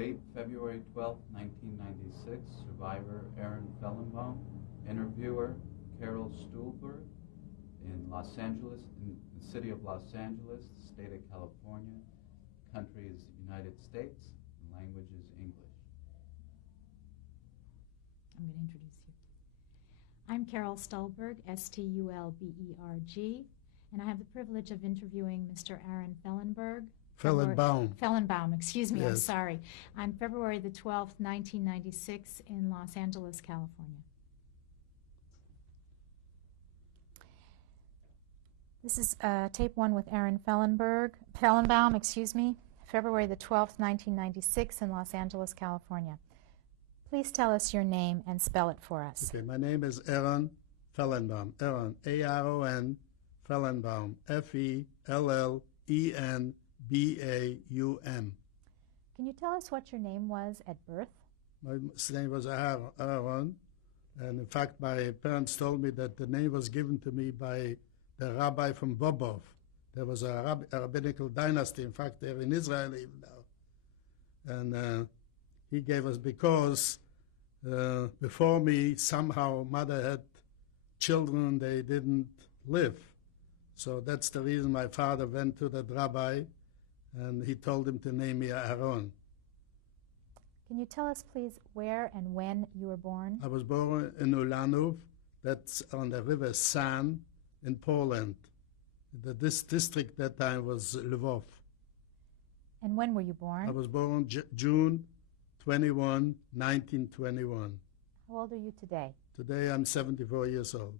Date February 12, 1996. Survivor Aron Fellenbaum. Interviewer Carol Stuhlberg. In Los Angeles, in the city of Los Angeles, state of California. Country is the United States. And language is English. I'm going to introduce you. I'm Carol Stuhlberg, Stulberg, and I have the privilege of interviewing Mr. Aron Fellenbaum, excuse me, yes. I'm sorry. On February the 12th, 1996 in Los Angeles, California. This is tape 1 with Aron Fellenbaum, February the 12th, 1996 in Los Angeles, California. Please tell us your name and spell it for us. Okay, my name is Aron Fellenbaum. Aron, A-R-O-N, Fellenbaum, F-E-L-L-E-N-B-A-U-M. Can you tell us what your name was at birth? My name was Aron, and in fact my parents told me that the name was given to me by the rabbi from Bobov. There was a rabbinical dynasty, in fact they're in Israel even now. And he gave us because before me somehow mother had children, they didn't live. So that's the reason my father went to that rabbi and he told him to name me Aron. Can you tell us, please, where and when you were born? I was born in Ulanów, that's on the river San in Poland. This district that time was Lvov. And when were you born? I was born June 21, 1921. How old are you today? Today I'm 74 years old.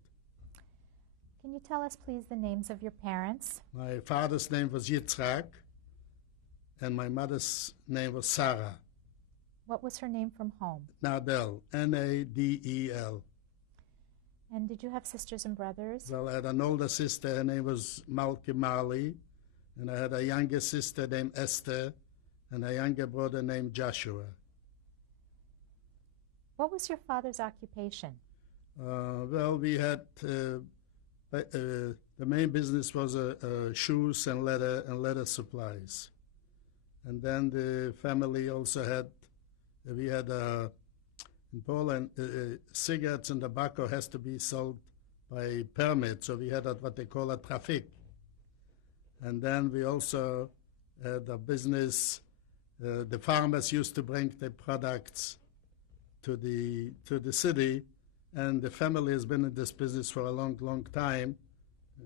Can you tell us, please, the names of your parents? My father's name was Yitzhak, and my mother's name was Sarah. What was her name from home? Nadel, N-A-D-E-L. And did you have sisters and brothers? Well, I had an older sister, her name was Malki Marley, and I had a younger sister named Esther, and a younger brother named Joshua. What was your father's occupation? Well, we had, the main business was shoes and leather supplies. And then the family also had, we had, in Poland, cigarettes and tobacco has to be sold by permit, so we had what they call a traffic. And then we also had a business, the farmers used to bring their products to the city, and the family has been in this business for a long, long time.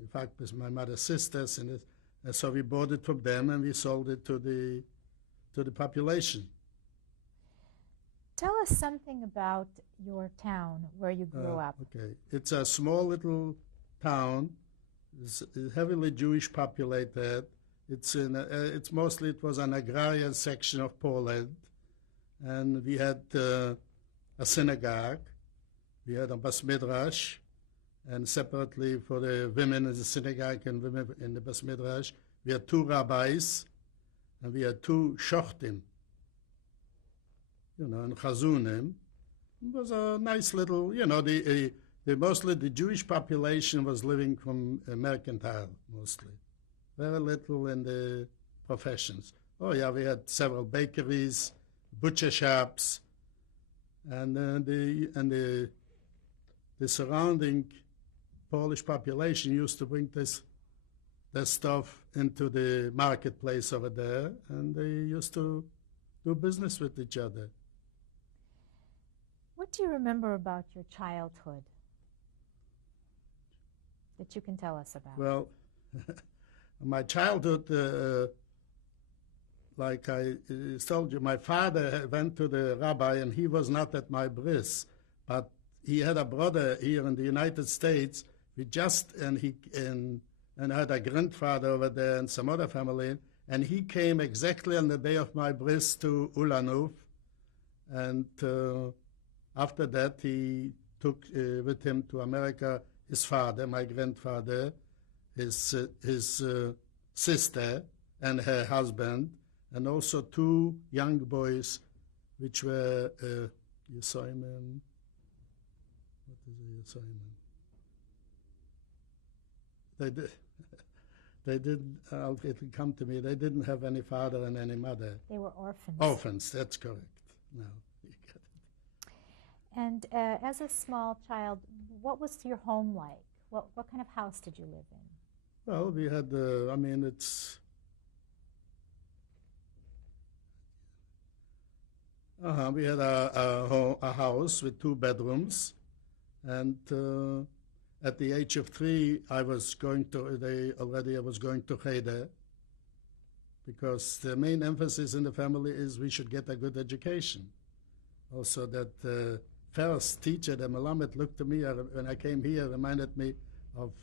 In fact, with my mother's sisters, and so we bought it from them and we sold it to the population. Tell us something about your town where you grew up. Okay, it's a small little town. It's heavily Jewish populated. It was an agrarian section of Poland, and we had a synagogue, we had a bas midrash, and separately for the women in the synagogue and women in the bas midrash, we had 2 rabbis, and we had 2 shochtim, and chazunim. It was a nice little, mostly the Jewish population was living from mercantile, mostly. Very little in the professions. Oh yeah, we had several bakeries, butcher shops, and the surrounding Polish population used to bring this stuff into the marketplace over there, and they used to do business with each other. What do you remember about your childhood that you can tell us about? Well, my childhood, like I told you, my father went to the rabbi, and he was not at my bris, but he had a brother here in the United States. And I had a grandfather over there and some other family, and he came exactly on the day of my bris to Ulanów, and after that he took with him to America his father, my grandfather, his sister and her husband, and also 2 young boys, which were Yesoimim. What is a Yesoimim? They didn't, it'll come to me, they didn't have any father and any mother. They were orphans. Orphans, that's correct. No, you get it. And as a small child, what was your home like? What kind of house did you live in? Well, we had, we had a house with 2 bedrooms, and at the age of 3, I was going to Cheder, because the main emphasis in the family is we should get a good education. Also, that first teacher, the Melamed, looked to me when I came here, reminded me of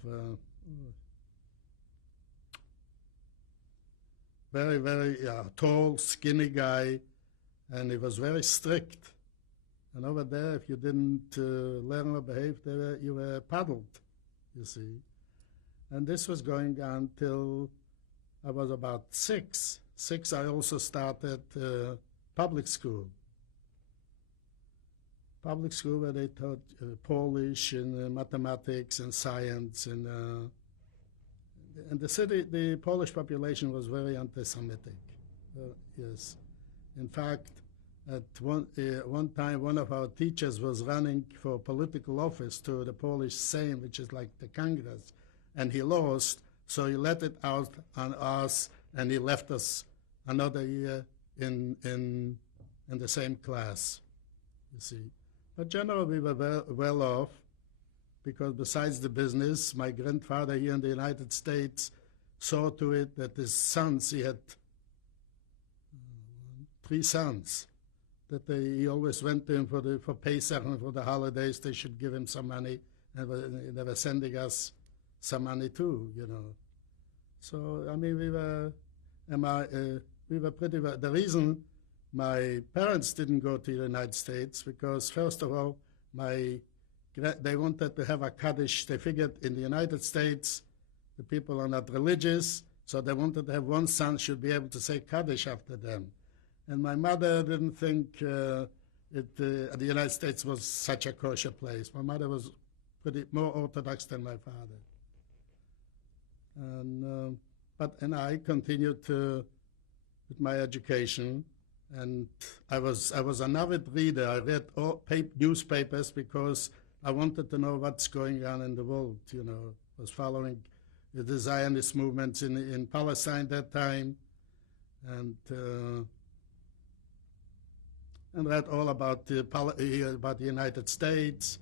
very, very tall, skinny guy, and he was very strict. And over there, if you didn't learn or behave, you were paddled, you see. And this was going on till I was about 6. 6, I also started public school. Public school where they taught Polish and mathematics and science. And the city, the Polish population was very anti-Semitic. Yes. In fact, at one time, one of our teachers was running for political office to the Polish Sejm, which is like the Congress, and he lost, so he let it out on us, and he left us another year in the same class, you see. But generally, we were well off, because besides the business, my grandfather here in the United States saw to it that his sons, he had 3 sons, that he always went to him for Pesach and for the holidays. They should give him some money, and they were sending us some money too, you know. So I mean, we were pretty well. The reason my parents didn't go to the United States, because first of all, they wanted to have a Kaddish. They figured in the United States the people are not religious, so they wanted to have one son should be able to say Kaddish after them. And my mother didn't think the United States was such a kosher place. My mother was pretty more Orthodox than my father. And and I continued with my education, and I was an avid reader. I read all newspapers because I wanted to know what's going on in the world. You know, I was following the Zionist movements in Palestine that time, and read all about the United States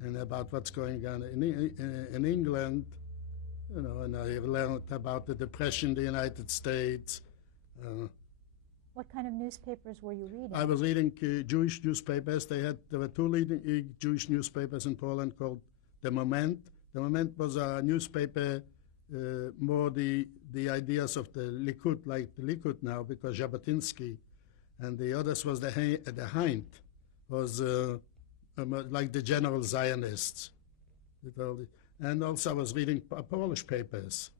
and about what's going on in England, you know, and I learned about the Depression in the United States. What kind of newspapers were you reading? I was reading Jewish newspapers. There were 2 leading Jewish newspapers in Poland called The Moment. The Moment was a newspaper, more the ideas of the Likud, like the Likud now, because Jabotinsky. And the others was the Hind, was like the general Zionists. And also I was reading Polish papers.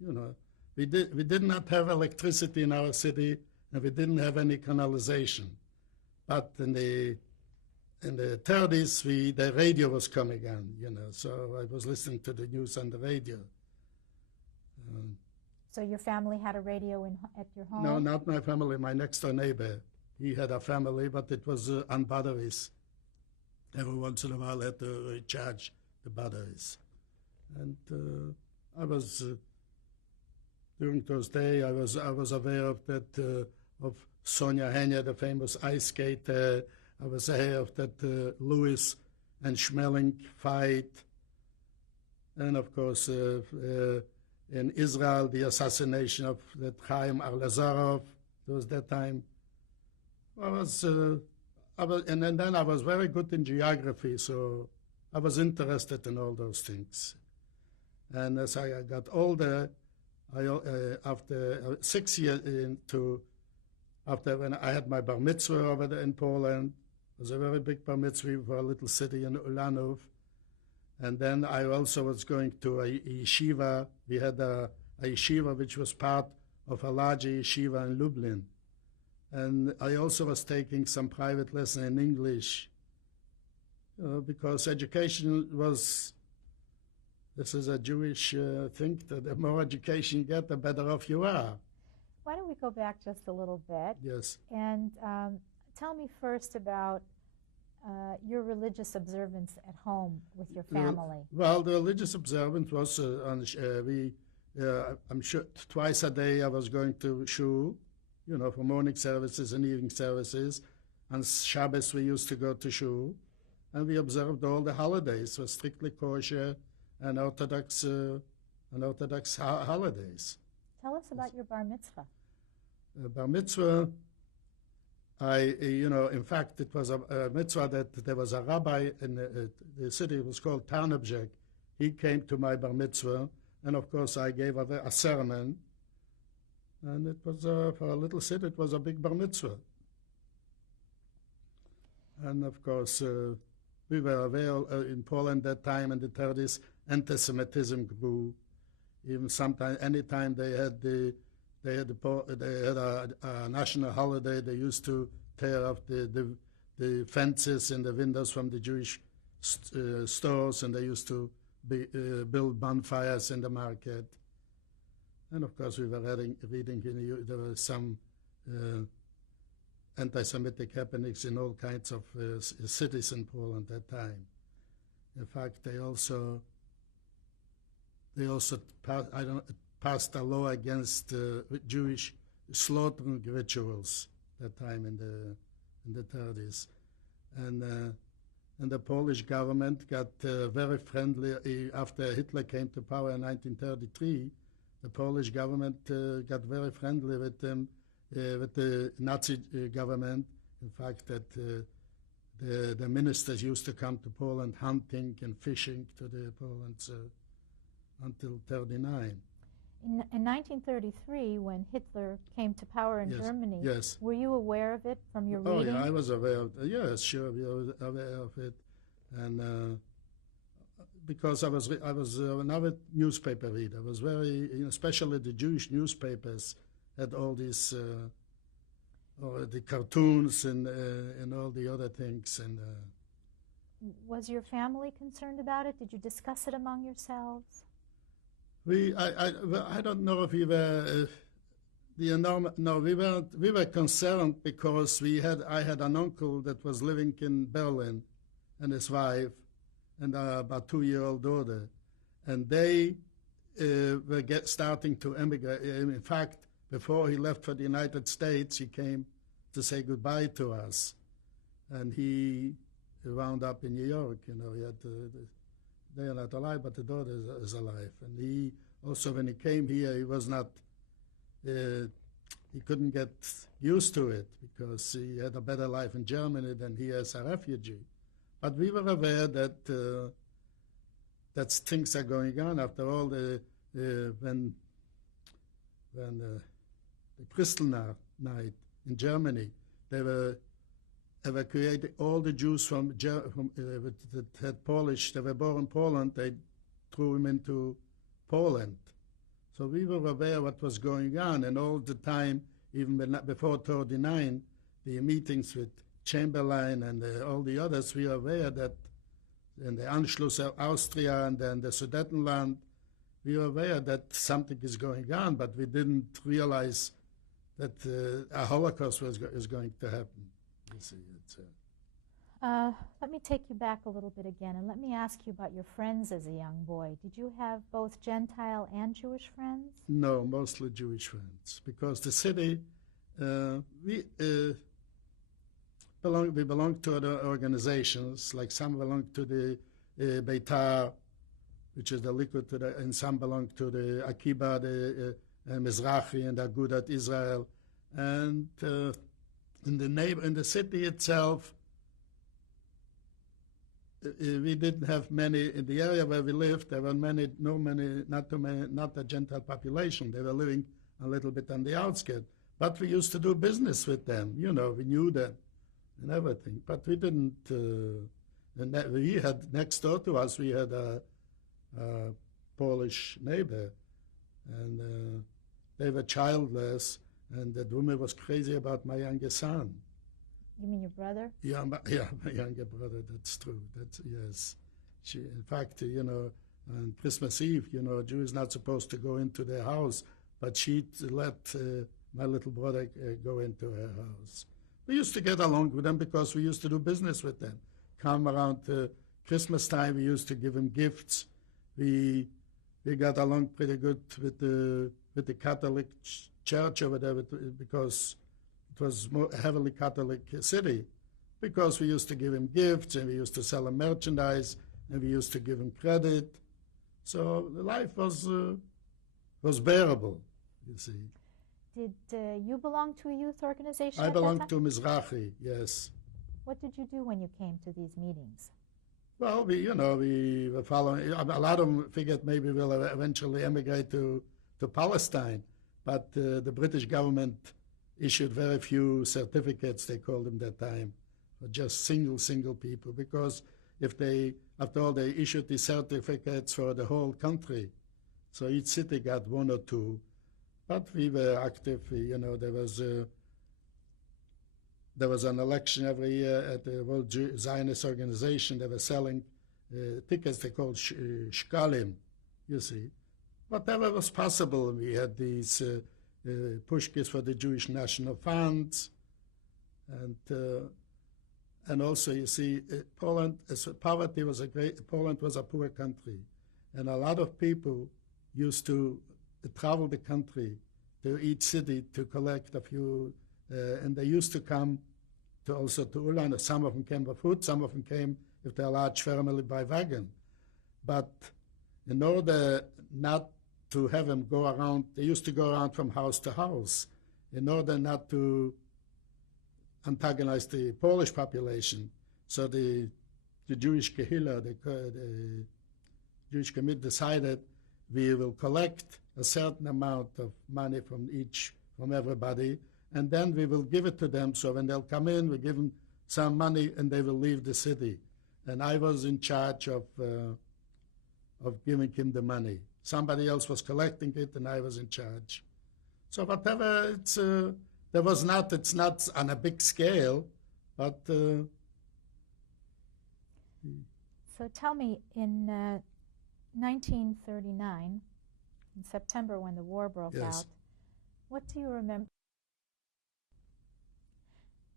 You know, we did not have electricity in our city, and we didn't have any canalization. But in the 30s, the radio was coming on, you know, so I was listening to the news on the radio. So your family had a radio at your home? No, not my family, my next-door neighbor. He had a family, but it was on batteries. Every once in a while I had to recharge the batteries. And I was, during those days, I was aware of that, of Sonia Henja, the famous ice skater. I was aware of that Lewis and Schmeling fight. And of course, in Israel, the assassination of that Chaim Arlazarov. It was that time. And then I was very good in geography, so I was interested in all those things. And as I got older, after 6 years after when I had my bar mitzvah over there in Poland, it was a very big bar mitzvah for a little city in Ulanov. And then I also was going to a yeshiva. We had a yeshiva which was part of a larger yeshiva in Lublin. And I also was taking some private lesson in English, because education was This is a Jewish thing that the more education you get, the better off you are. Why don't we go back just a little bit? Yes. And tell me first about your religious observance at home with your family. Well, the religious observance was I'm sure twice a day I was going to shul, for morning services and evening services. On Shabbos we used to go to shul, and we observed all the holidays. It was strictly kosher and Orthodox holidays. Tell us about your bar mitzvah. Bar mitzvah, in fact, it was a mitzvah that there was a rabbi in the city. It was called Tarnobjek. He came to my bar mitzvah, and of course I gave a sermon. And it was, for a little city, it was a big bar mitzvah. And of course, we were aware in Poland that time in the 30s, anti-Semitism grew. Even sometimes, anytime they had a national holiday, they used to tear off the fences and the windows from the Jewish stores, and they used to build bonfires in the market. And of course, we were reading there were some anti-Semitic happenings in all kinds of cities in Poland at that time. In fact, they also passed a law against Jewish slaughtering rituals that time in the 30s, and the Polish government got very friendly after Hitler came to power in 1933. The Polish government got very friendly with them, with the Nazi government. In fact, that the ministers used to come to Poland hunting and fishing to the Poland until 1939. In 1933, when Hitler came to power in Germany, yes. Were you aware of it from your reading? Oh, yeah, I was aware of it. Yes, sure, we were aware of it. And because I was an avid newspaper reader. I was very, especially the Jewish newspapers had all these, the cartoons and all the other things. And was your family concerned about it? Did you discuss it among yourselves? I don't know if we were we were concerned because I had an uncle that was living in Berlin, and his wife, and about 2-year-old daughter, and they were starting to emigrate. In fact, before he left for the United States, he came to say goodbye to us, and he wound up in New York. He had they are not alive, but the daughter is alive. And he also, when he came here, he was not, he couldn't get used to it because he had a better life in Germany than he as a refugee. But we were aware that that things are going on. After all, when the Kristallnacht night in Germany, they were evacuating all the Jews that had Polish, they were born in Poland, they threw them into Poland. So we were aware what was going on, and all the time, even before 1939, the meetings with Chamberlain and all the others, we were aware that in the Anschluss of Austria and then the Sudetenland, we were aware that something is going on, but we didn't realize that a Holocaust is going to happen. You see, let me take you back a little bit again, and let me ask you about your friends as a young boy. Did you have both Gentile and Jewish friends? No, mostly Jewish friends, because the city, we belong to other organizations, like some belong to the Beitar, which is the Likud, and some belong to the Akiba, the Mizrahi, and Agudat Israel. And in the city itself, we didn't have many. In the area where we lived, there were not a Gentile population. They were living a little bit on the outskirts. But we used to do business with them. We knew them and everything. But we didn't. We had next door to us, we had a Polish neighbor, and they were childless, and the woman was crazy about my youngest son. You mean your brother? Yeah, my younger brother. That's true. Yes. In fact, on Christmas Eve, a Jew is not supposed to go into their house, but she let my little brother go into her house. We used to get along with them because we used to do business with them. Come around Christmas time, we used to give them gifts. We got along pretty good with the Catholic church over there because it was more heavily Catholic city. Because we used to give him gifts and we used to sell him merchandise and we used to give him credit. So the life was bearable, you see. Did you belong to a youth organization I at belonged that to time? Mizrahi, yes. What did you do when you came to these meetings? Well, we were following. A lot of them figured maybe we'll eventually emigrate to Palestine, but the British government issued very few certificates, they called them that time, for just single people, because after all, they issued these certificates for the whole country. So each city got one or two. But we were active, there was an election every year at the World Zionist Organization. They were selling tickets they called shkalim, you see. Whatever was possible. We had these pushkis for the Jewish National Funds. And also, you see, Poland was a poor country. And a lot of people used to travel the country to each city to collect a few, and they used to come also to Ulan. Some of them came by foot, some of them came, if they're a large family, by wagon. But in order not to have them go around, they used to go around from house to house, in order not to antagonize the Polish population. So the Jewish Kehillah, the Jewish committee decided we will collect a certain amount of money from everybody, and then we will give it to them. So when they'll come in, we give them some money, and they will leave the city. And I was in charge of giving him the money. Somebody else was collecting it, and I was in charge. So whatever it's not on a big scale, but. So tell me, in 1939, in September when the war broke Yes. out, what do you remember?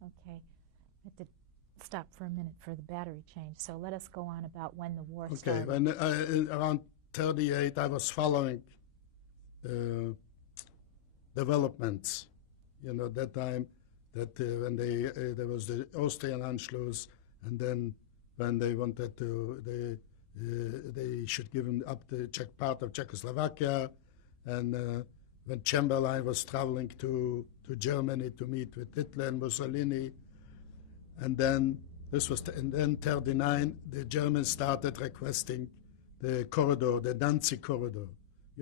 Okay, I have to stop for a minute for the battery change. So let us go on about when the war started. Okay, when around 38, I was following developments. That time that when there was the Austrian Anschluss, and then when they wanted to, they should give him up the part of Czechoslovakia, and when Chamberlain was traveling to Germany to meet with Hitler and Mussolini, and then and then 39, the Germans started requesting the corridor, the Danzig corridor.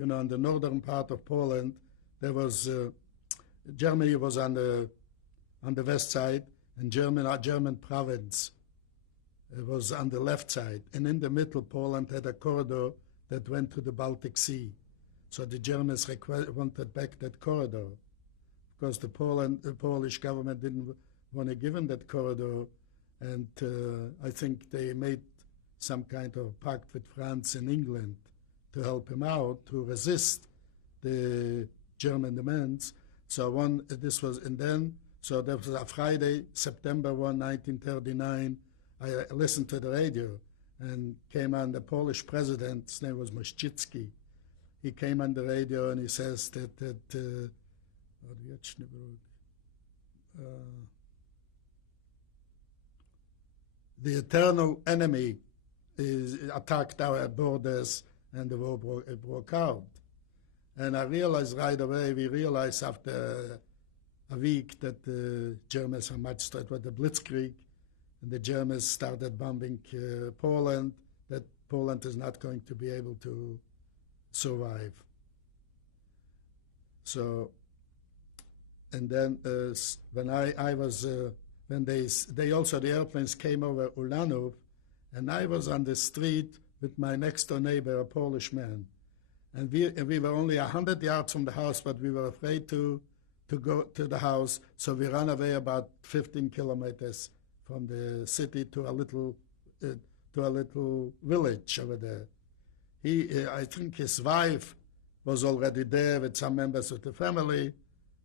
On the northern part of Poland, there was Germany was on the west side, and German province was on the left side, and in the middle, Poland had a corridor that went to the Baltic Sea. So the Germans wanted back that corridor, because the Polish government didn't want to give them that corridor, and I think they made some kind of pact with France and England to help him out, to resist the German demands. So that was a Friday, September 1, 1939. I listened to the radio, and came on the Polish president. His name was Mościcki. He came on the radio and he says that the eternal enemy attacked our borders, and the war broke out. And I realized right away, we realized after a week that the Germans are much straight with the Blitzkrieg, and the Germans started bombing Poland, that Poland is not going to be able to survive. So, and then when when the airplanes came over Ulanów, and I was on the street with my next door neighbor, a Polish man. And we were only 100 yards from the house, but we were afraid to go to the house, so we ran away about 15 kilometers from the city to a little village over there. I think his wife was already there with some members of the family.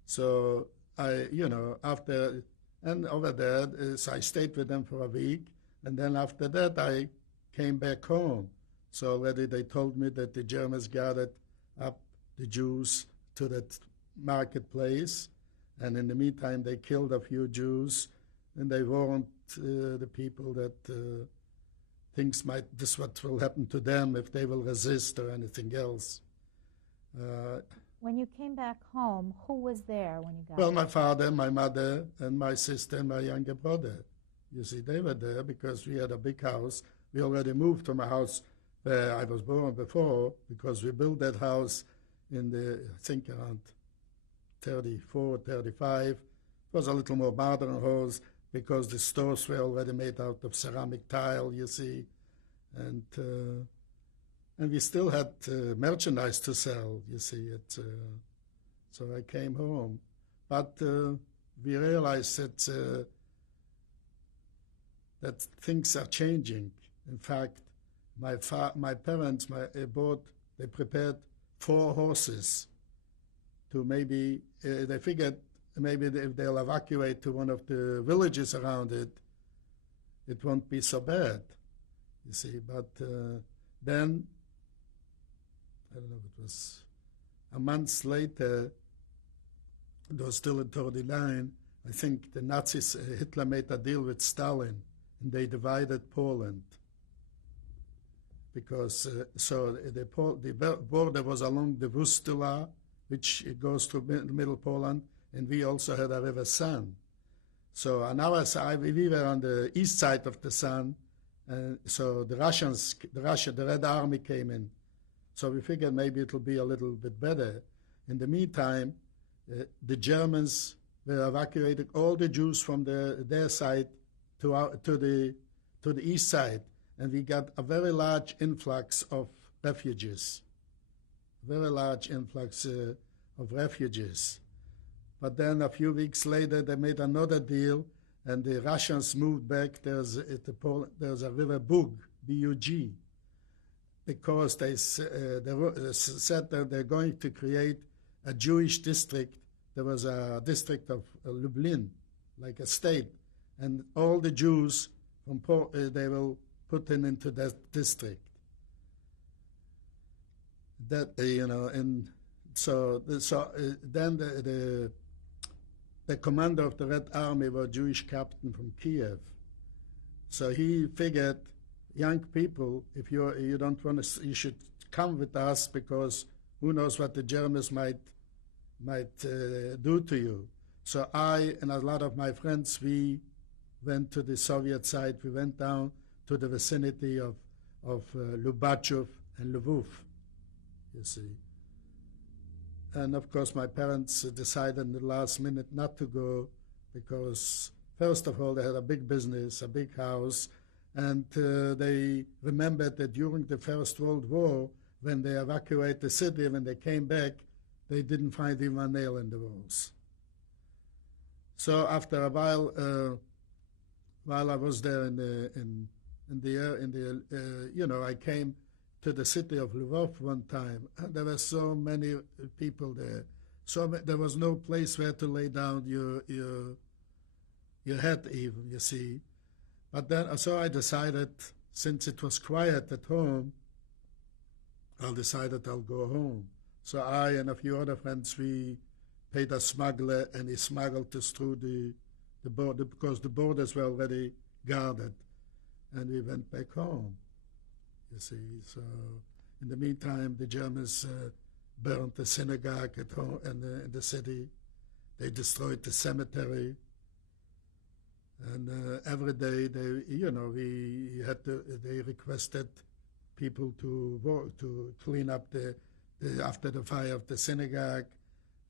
So after, and over there, so I stayed with them for a week. And then after that, I came back home. So already they told me that the Germans gathered up the Jews to that marketplace. And in the meantime, they killed a few Jews. And they warned the people that this what will happen to them if they will resist or anything else. When you came back home, who was there when you got Well, back? my father, my mother, and my sister and my younger brother. You see, they were there because we had a big house. We already moved from a house where I was born before, because we built that house in I think around 34, 35. It was a little more modern house because the stores were already made out of ceramic tile, you see. And we still had merchandise to sell, you see. So I came home. But we realized that things are changing. In fact, my parents they prepared 4 horses to maybe, they figured maybe if they'll evacuate to one of the villages around it, it won't be so bad, you see. But then, I don't know, it was a month later, it was still in 39, I think the Nazis, Hitler made a deal with Stalin, and they divided Poland. Because the border was along the Vistula, which goes through middle Poland, and we also had a river San. So on our side, we were on the east side of the San, and so the Red Army came in. So we figured maybe it'll be a little bit better. In the meantime, the Germans were evacuating all the Jews from their side to the east side, and we got a very large influx of refugees. Very large influx of refugees. But then a few weeks later, they made another deal, and the Russians moved back. There's a river Bug, B-U-G, because they said that they're going to create a Jewish district. There was a district of Lublin, like a state, and all the Jews from they will put into that district. That and so then the commander of the Red Army was a Jewish captain from Kiev. So he figured, young people, if you don't want to, you should come with us, because who knows what the Germans might do to you. So I and a lot of my friends, we went to the Soviet side. We went down to the vicinity of Lubachov and Lvov, you see. And of course, my parents decided in the last minute not to go, because first of all, they had a big business, a big house, and they remembered that during the First World War, when they evacuated the city, when they came back, they didn't find even a nail in the walls. So after a while I was there I came to the city of Lvov one time, and there were so many people there. So there was no place where to lay down your head even, you see. But then, so I decided, since it was quiet at home, I decided I'll go home. So I and a few other friends, we paid a smuggler, and he smuggled us through the border, because the borders were already guarded, and we went back home, you see. So in the meantime, the Germans burned the synagogue at home in the city. They destroyed the cemetery. And every day they requested people to clean up after the fire of the synagogue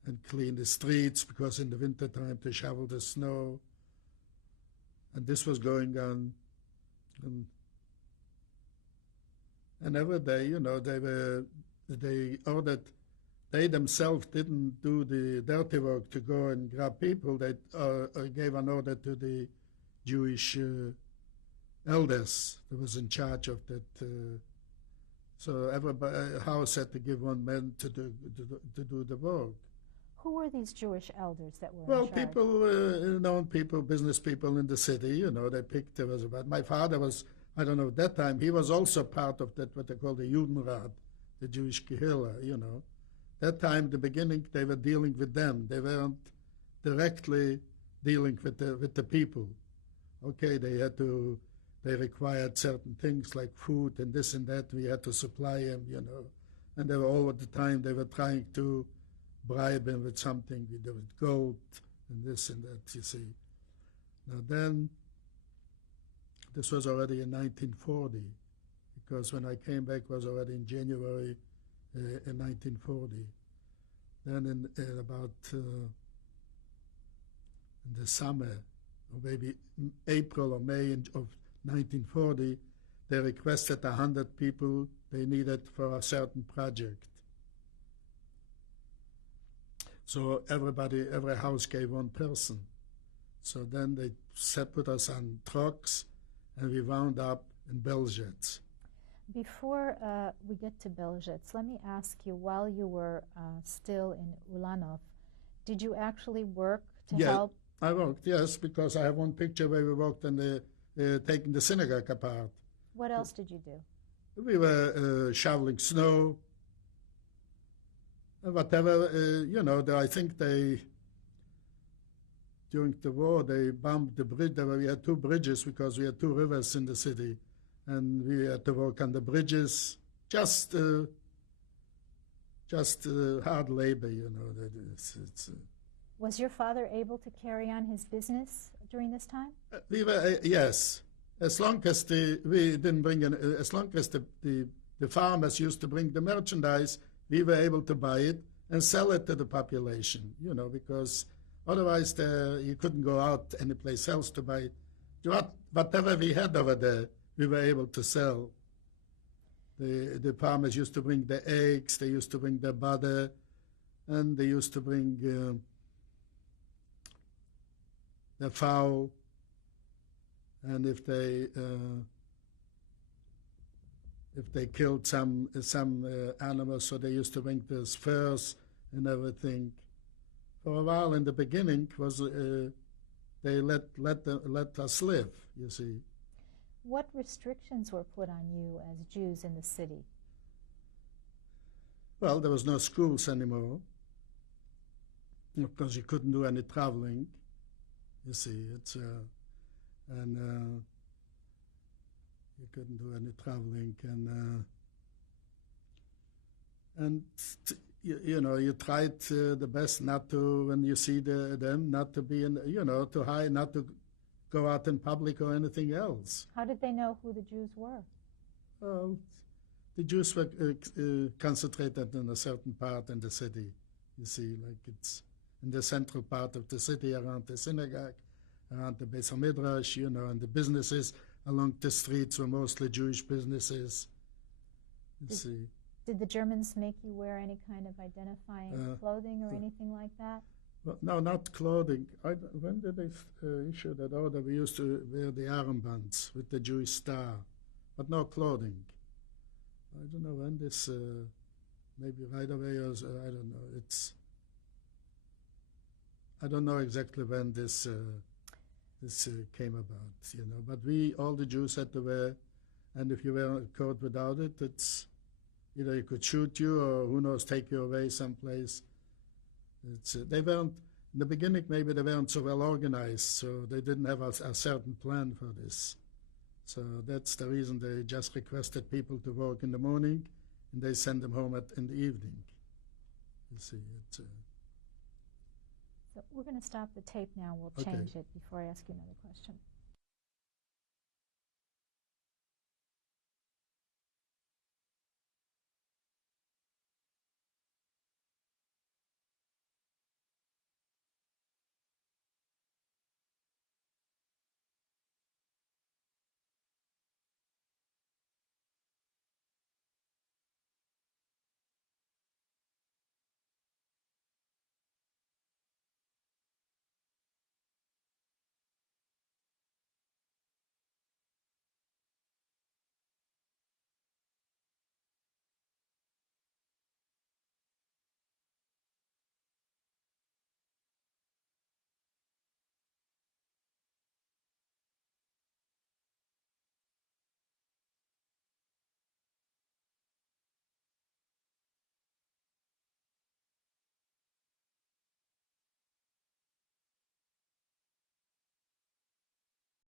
and clean the streets, because in the wintertime they shovel the snow. And this was going on. And every day, they themselves didn't do the dirty work to go and grab people. They gave an order to the Jewish elders that was in charge of that So everybody, house had to give one man to do the work. Who were these Jewish elders that were Well, in charge? people, known people, business people in the city, they picked, there was about, my father was, I don't know, at that time, he was also part of that, what they call the Judenrat, the Jewish Kehillah, That time, the beginning, they were dealing with them. They weren't directly dealing with the people. Okay, they required certain things like food and this and that. We had to supply them, And they were all the time, they were trying to bribe him with something, with gold and this and that, you see. Now then, this was already in 1940, because when I came back was already in January in 1940. Then in about in the summer, or maybe April or May of 1940, they requested 100 people they needed for a certain project. So every house gave one person. So then they put us on trucks, and we wound up in Belzec. Before we get to Belzec, let me ask you, while you were still in Ulanov, did you actually work to help? I worked, yes, because I have one picture where we worked on taking the synagogue apart. What else did you do? We were shoveling snow, whatever, I think during the war, they bombed the bridge. We had two bridges because we had two rivers in the city, and we had to work on the bridges, just hard labor, Was your father able to carry on his business during this time? We were, yes. As long as as long as the farmers used to bring the merchandise, we were able to buy it and sell it to the population, because otherwise you couldn't go out anyplace else to buy it. Whatever we had over there, we were able to sell. The farmers used to bring the eggs, they used to bring the butter, and they used to bring the fowl. And if they killed some animals, so they used to bring those furs and everything. For a while in the beginning, they let us live, you see. What restrictions were put on you as Jews in the city? Well, there was no schools anymore, because you couldn't do any traveling. You see, you couldn't do any traveling, you tried the best not to, when you see them, not to be to hide, not to go out in public or anything else. How did they know who the Jews were? Well, the Jews were concentrated in a certain part in the city. You see, like it's in the central part of the city, around the synagogue, around the Beis HaMidrash, and the businesses along the streets were mostly Jewish businesses. Did the Germans make you wear any kind of identifying clothing or anything like that? Well, no, not clothing. When did they issue that order? We used to wear the armbands with the Jewish star, but no clothing. I don't know when this, maybe right away, or I don't know. I don't know exactly when this came about, But all the Jews had to wear, and if you wear a coat without it, it's either you could shoot you or who knows, take you away someplace. They weren't, in the beginning maybe they weren't so well organized, so they didn't have a certain plan for this. So that's the reason they just requested people to work in the morning, and they send them home in the evening. You see, So we're going to stop the tape now. We'll change it before I ask you another question.